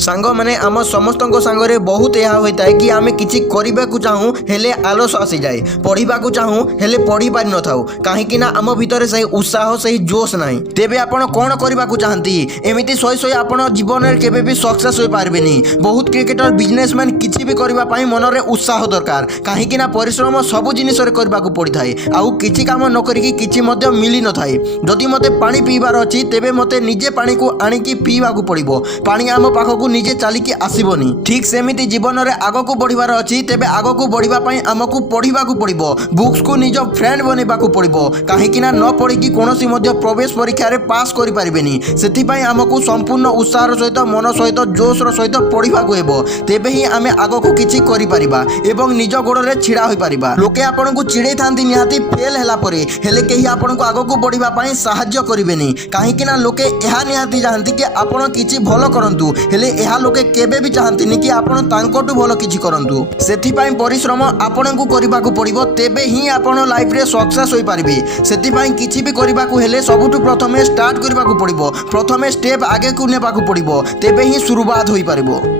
सांग मैंने आम समस्त सांगे बहुत यह होता है कि आम कि चाहूँ हेले आलस आसी जाए पढ़ा चाहूँ हेले पढ़ी पारि न थाऊ कहीं आम भितर से उत्साह से जोश ना तेरे आपण कौन करने को चाहती एमती शही शही आप जीवन में केवे भी सक्सेस हो पारे बहुत क्रिकेटर बिजनेसमैन किसी भी करने मन में उत्साह दरकार कहीं परिश्रम सब जिनस करने को पड़ता है आउ कि कम न करी मिली न थाए जदि मत पा पीबार अच्छी तेरे मत निजे पा को आणिकी पीवा पड़ो पानी आम पाखक निजे चलिकी आसबनी ठीक सेमती जीवन में आग को बढ़वार अच्छी तेरे आग को बढ़ापी आमको पढ़ा पड़ो बुक्स को निज फ्रेंड बनवा पड़ो कहीं न पढ़ी कौन प्रवेश परीक्षा पास करें से आमको संपूर्ण उत्साह सहित मन सहित जोशर सहित पढ़ा तेबे ही आम आग को किसी कर निज गोड़े छिड़ा हो पार लोके आपन को चिड़े था निहाती फेल है कहीं आपन को आग को बढ़ापी साहाय्य करें कहीं लोके यह निहाती चाहती कि आपड़ किसी भल करूँ हेले यह लोके केबे भी चाहती कि आपड़ तांकटू भल किसी करूँ से परिश्रम आपण को करने को पड़ो तेबे ही आपड़ लाइफ रे सक्सेस हो पारे से किसी भी करने को हेले सबुठु प्रथमे स्टार्ट करने को पड़ो प्रथमे स्टेप आगे को नेबा को पड़ो तेबे ही शुरुआत हो पारिबो।